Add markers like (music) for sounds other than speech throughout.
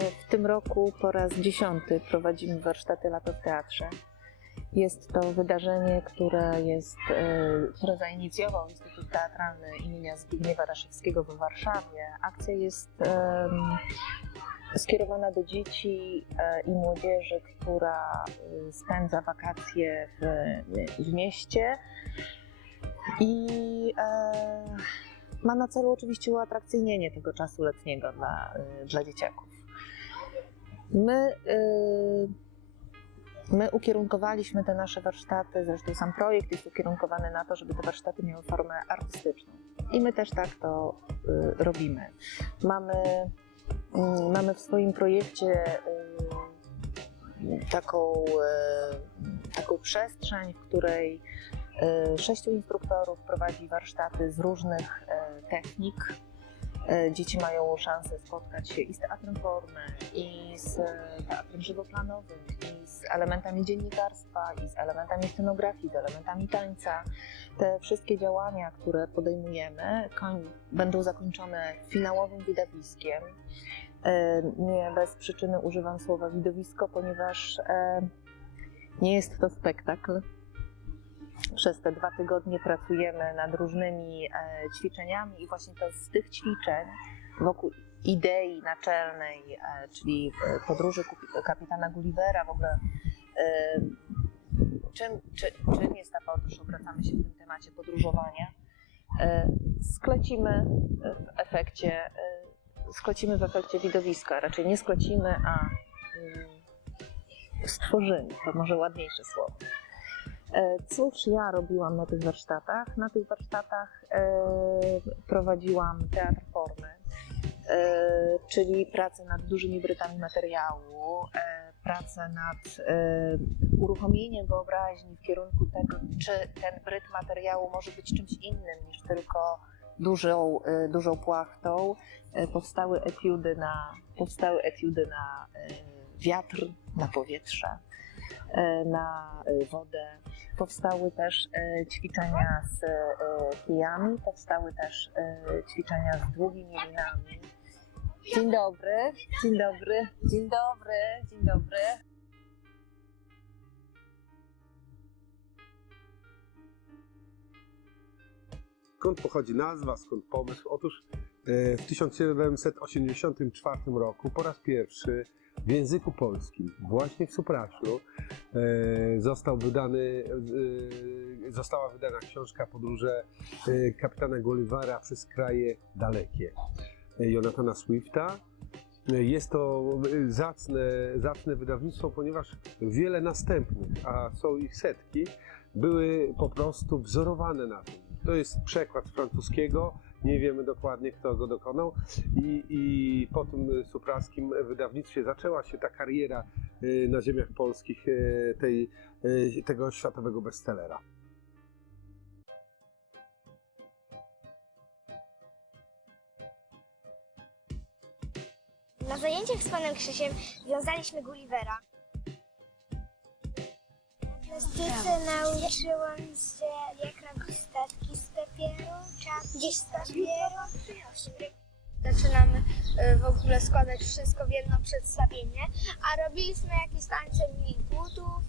W tym roku po raz dziesiąty prowadzimy warsztaty Lato w Teatrze. Jest to wydarzenie, które, jest, e, które zainicjował Instytut Teatralny imienia Zbigniewa Raszewskiego w Warszawie. Akcja jest em, skierowana do dzieci e, i młodzieży, która e, spędza wakacje w, w mieście i e, ma na celu oczywiście uatrakcyjnienie tego czasu letniego dla, e, dla dzieciaków. My, y, my ukierunkowaliśmy te nasze warsztaty, zresztą sam projekt jest ukierunkowany na to, żeby te warsztaty miały formę artystyczną. I my też tak to y, robimy. Mamy, mm, mamy w swoim projekcie y, taką, taką przestrzeń, w której sześciu instruktorów prowadzi warsztaty z różnych technik. E, Dzieci mają szansę spotkać się i z teatrem formy, i z e, teatrem żywoplanowym, i z elementami dziennikarstwa, i z elementami scenografii, z elementami tańca. Te wszystkie działania, które podejmujemy, będą zakończone finałowym widowiskiem. E, Nie bez przyczyny używam słowa widowisko, ponieważ nie jest to spektakl. Przez te dwa tygodnie pracujemy nad różnymi e, ćwiczeniami i właśnie to z tych ćwiczeń wokół idei naczelnej, e, czyli podróży kapitana Gullivera, w ogóle e, czym, czy, czym jest ta podróż, obracamy się w tym temacie podróżowania, sklecimy w efekcie, sklecimy w efekcie widowiska, raczej nie sklecimy, a mm, stworzymy, to może ładniejsze słowo. E, Cóż ja robiłam na tych warsztatach? Na tych warsztatach e, prowadziłam teatr formy, e, czyli pracę nad dużymi brytami materiału, pracę nad uruchomieniem wyobraźni w kierunku tego, czy ten bryt materiału może być czymś innym niż tylko dużą, dużą płachtą. Powstały etiudy na, powstały etiudy na wiatr, na powietrze, na e, wodę. Powstały też e, ćwiczenia z e, kijami, powstały też e, ćwiczenia z długimi linami. Dzień dobry, dzień dobry, dzień dobry, dzień dobry. Skąd pochodzi nazwa, skąd pomysł? Otóż e, w 1784 roku po raz pierwszy w języku polskim, właśnie w Supraszlu, e, został wydany, e, została wydana książka Podróże e, kapitana Gullivera przez kraje dalekie Jonathana Swifta. Jest to zacne, zacne wydawnictwo, ponieważ wiele następnych, a są ich setki, były po prostu wzorowane na tym. To jest przekład francuskiego, nie wiemy dokładnie kto go dokonał i, i po tym supraskim wydawnictwie zaczęła się ta kariera y, na ziemiach polskich y, tej, y, tego światowego bestsellera. Na zajęciach z panem Krzysiem wiązaliśmy Gullivera. Na plastyce nauczyłam się, jak statki z papieru, czapki z papieru. Zaczynamy y, w ogóle składać wszystko w jedno przedstawienie, a robiliśmy jakieś tańce liliputów,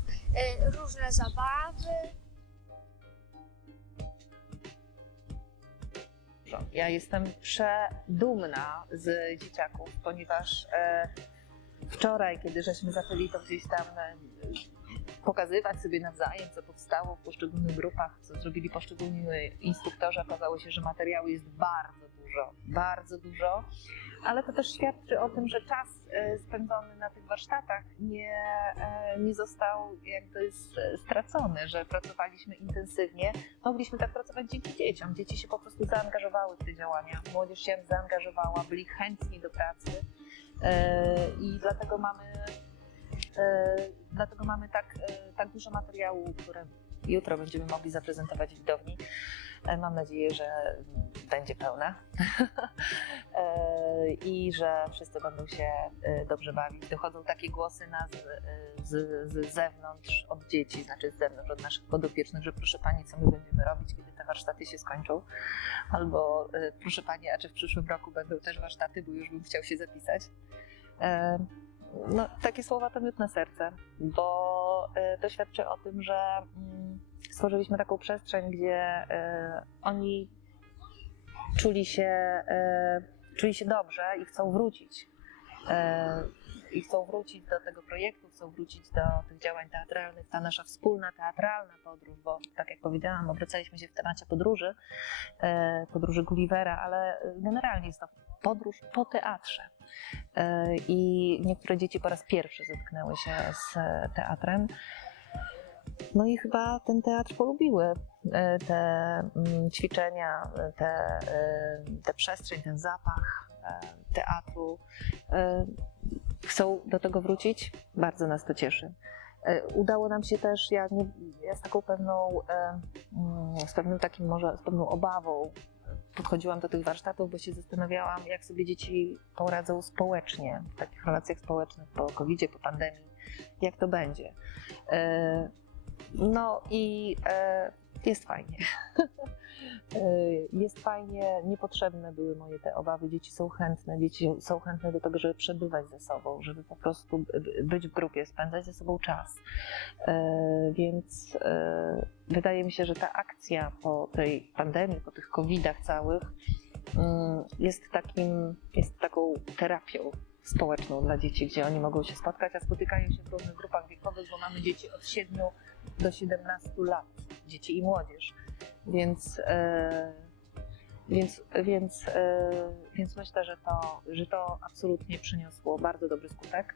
y, różne zabawy. Ja jestem przedumna z dzieciaków, ponieważ e, wczoraj, kiedy żeśmy zaczęli to gdzieś tam e, pokazywać sobie nawzajem, co powstało w poszczególnych grupach, co zrobili poszczególni instruktorzy, okazało się, że materiału jest bardzo dużo, bardzo dużo, ale to też świadczy o tym, że czas e, spędzony na tych warsztatach nie, e, nie został jakby s- stracony, że pracowaliśmy intensywnie, mogliśmy tak pracować dzięki dzieciom. Dzieci się po prostu zaangażowały w te działania, młodzież się zaangażowała, byli chętni do pracy e, i dlatego mamy, e, dlatego mamy tak, e, tak dużo materiału, które jutro będziemy mogli zaprezentować widowni. E, Mam nadzieję, że będzie pełna (laughs) E, i że wszyscy będą się e, dobrze bawić. Dochodzą takie głosy nas e, z, z zewnątrz, od dzieci, znaczy z zewnątrz, od naszych podopiecznych, że proszę Pani, co my będziemy robić, kiedy te warsztaty się skończą? Albo e, proszę Pani, a czy w przyszłym roku będą też warsztaty, bo już bym chciał się zapisać. No, takie słowa to miód na serce, bo e, to świadczy o tym, że mm, stworzyliśmy taką przestrzeń, gdzie e, oni czuli się, e, czuli się dobrze i chcą wrócić. I chcą wrócić do tego projektu, chcą wrócić do tych działań teatralnych. Ta nasza wspólna teatralna podróż, bo tak jak powiedziałam, obracaliśmy się w temacie podróży, e, podróży Gullivera, ale generalnie jest to podróż po teatrze. E, I niektóre dzieci po raz pierwszy zetknęły się z e, teatrem. No i chyba ten teatr polubiły. Te mm, ćwiczenia, te, te przestrzeń, ten zapach teatru. E, Chcą do tego wrócić? Bardzo nas to cieszy. E, Udało nam się też, ja, nie, ja z taką pewną, e, mm, z pewnym takim może, z pewną obawą podchodziłam do tych warsztatów, bo się zastanawiałam, jak sobie dzieci poradzą społecznie, w takich relacjach społecznych po covid po pandemii, jak to będzie. E, No i e, jest fajnie. (laughs) E, Jest fajnie, niepotrzebne były moje te obawy. Dzieci są chętne, dzieci są chętne do tego, żeby przebywać ze sobą, żeby po prostu być w grupie, spędzać ze sobą czas. E, Więc e, wydaje mi się, że ta akcja po tej pandemii, po tych covidach całych mm, jest takim, jest taką terapią społeczną dla dzieci, gdzie oni mogą się spotkać, a spotykają się w różnych grupach wiekowych, bo mamy dzieci od 7 do 17 lat, dzieci i młodzież. Więc, e, więc, więc, e, więc myślę, że to, że to absolutnie przyniosło bardzo dobry skutek.